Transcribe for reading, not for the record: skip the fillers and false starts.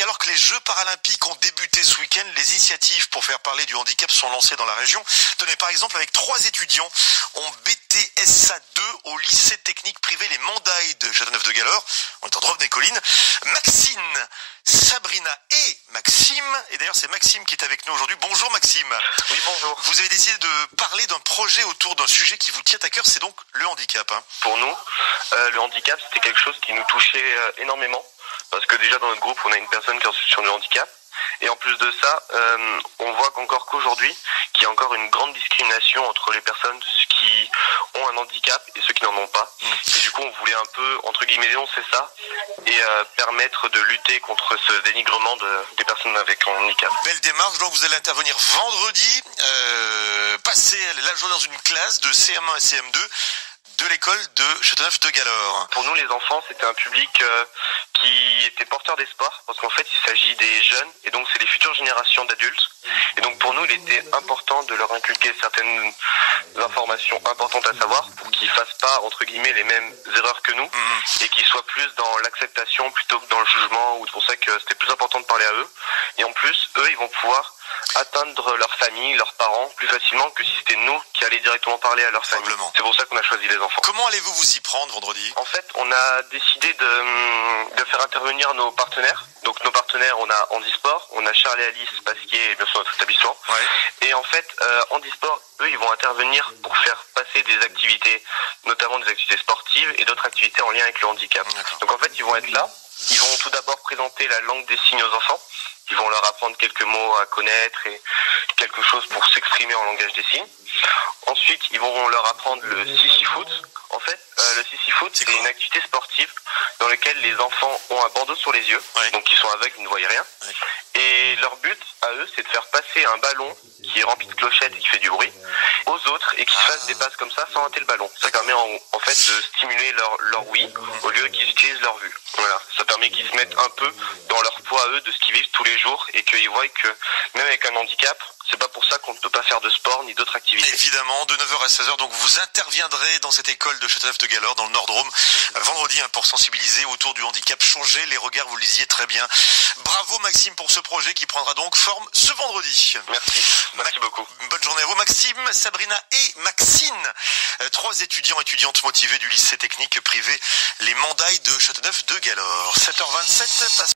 Alors que les Jeux paralympiques ont débuté ce week-end, les initiatives pour faire parler du handicap sont lancées dans la région. Tenez par exemple avec 3 étudiants en BTSA 2 au lycée technique privé Les Mandailles de Châteauneuf-de-Galeur. On est en Drôme-des-Collines. Maxine, Sabrina et Maxime. Et d'ailleurs c'est Maxime qui est avec nous aujourd'hui. Bonjour Maxime. Oui, bonjour. Vous avez décidé de parler d'un projet autour d'un sujet qui vous tient à cœur, c'est donc le handicap. Pour nous, le handicap, c'était quelque chose qui nous touchait énormément. Parce que déjà dans notre groupe, on a une personne qui est en situation de handicap. Et en plus de ça, on voit qu'aujourd'hui, qu'il y a encore une grande discrimination entre les personnes qui ont un handicap et ceux qui n'en ont pas. Et du coup, on voulait un peu, entre guillemets, dénoncer ça et permettre de lutter contre ce dénigrement des personnes avec un handicap. Belle démarche, donc vous allez intervenir vendredi, passer la journée dans une classe de CM1 et CM2 de l'école de Châteauneuf-de-Galeur. Pour nous, les enfants, c'était un public qui était porteur d'espoir, parce qu'en fait, il s'agit des jeunes, et donc c'est les futures générations d'adultes. Et donc pour nous, il était important de leur inculquer certaines informations importantes à savoir, pour qu'ils fassent pas, entre guillemets, les mêmes erreurs que nous, et qu'ils soient plus dans l'acceptation plutôt que dans le jugement, ou c'est pour ça que c'était plus important de parler à eux. Et en plus, eux, ils vont pouvoir atteindre leur famille, leurs parents, plus facilement que si c'était nous qui allions directement parler à leur famille. C'est pour ça qu'on a choisi les enfants. Comment allez-vous vous y prendre vendredi? En fait, on a décidé de faire intervenir nos partenaires. Donc nos partenaires, on a Handisport, on a Charles et Alice Pasquier et bien sûr notre établissement. Ouais. Et en fait, Handisport, eux, ils vont intervenir pour faire passer des activités, notamment des activités sportives et d'autres activités en lien avec le handicap. Donc en fait, ils vont être là. Ils vont tout d'abord présenter la langue des signes aux enfants. Ils vont leur apprendre quelques mots à connaître et quelque chose pour s'exprimer en langage des signes. Ensuite, ils vont leur apprendre le sissi-foot. En fait, le sissi-foot, c'est une activité sportive dans laquelle les enfants ont un bandeau sur les yeux, donc ils sont aveugles, ils ne voient rien. Et leur but, à eux, c'est de faire passer un ballon qui est rempli de clochettes et qui fait du bruit aux autres et qui fassent des passes comme ça sans rater le ballon. Ça permet en fait de stimuler leur oui au lieu qu'ils utilisent leur vue. Voilà, ça permet qu'ils se mettent un peu dans leur poids à eux de ce qu'ils vivent tous les jours et qu'ils voient que même avec un handicap, c'est pas pour ça qu'on ne peut pas faire de sport ni d'autres activités. Évidemment, de 9h à 16h, donc vous interviendrez dans cette école de Châteauneuf-de-Galeur, dans le Nord-Drôme, vendredi, pour sensibiliser autour du handicap, changer les regards, vous le disiez très bien. Bravo Maxime pour ce projet qui prendra donc forme ce vendredi. Merci beaucoup. Bonne journée à vous Maxime, Sabrina et Maxine, 3 étudiantes motivées du lycée technique privé Les Mandailles de Châteauneuf-de-Galeur. 7h27,